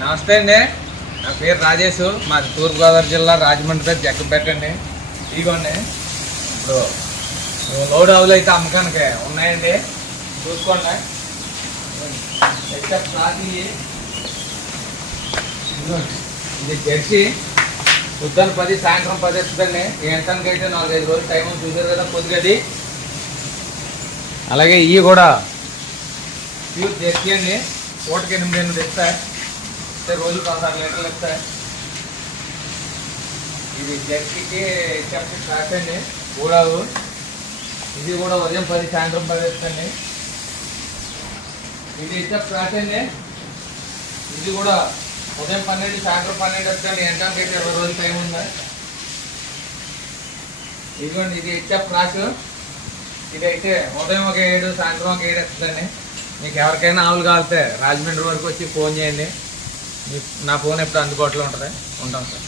నమస్తే అండి, నా పేరు రాజేష్. మాది తూర్పుగోదావరి జిల్లా రాజమండ్రి జగ్గంపేట అండి. ఇదిగోండి, ఇప్పుడు లోడ్ ఆవులు అయితే అమ్మకానికి ఉన్నాయండి, చూసుకోండి. ఇది జెర్సీ పొద్దున్న 10 సాయంత్రం 10 వస్తుందండి. ఎంటానికి అయితే 4-5 రోజులు టైం చూసారు కదా పొద్దుగది. అలాగే ఇవి కూడా ప్యూర్ జెర్సీ అండి, పూటకి 8 ఇస్తాయి, రోజులు 16 లీటర్లు ఇస్తాయి. ఇది జెర్సీకి చెప్పి క్రాస్ అండి, కూడావు. ఇది కూడా ఉదయం 10 సాయంత్రం 10 వస్తుంది. ఇది ఇచ్చే క్రాస్ అండి, ఇది కూడా ఉదయం 12 సాయంత్రం 12 వస్తుంది. ఎంటానికి అయితే 20 రోజులు టైం ఉంది. ఇదిగోండి, ఇది ఇచ్చే క్రాస్. ఇదైతే ఉదయం 1 సాయంత్రం 1 వస్తుందండి. మీకు ఎవరికైనా ఆవులు కావాలితే రాజమండ్రి వరకు వచ్చి ఫోన్ చేయండి. నా ఫోన్ ఎప్పుడు అందుబాటులో ఉంటుంది. ఉంటాం సార్.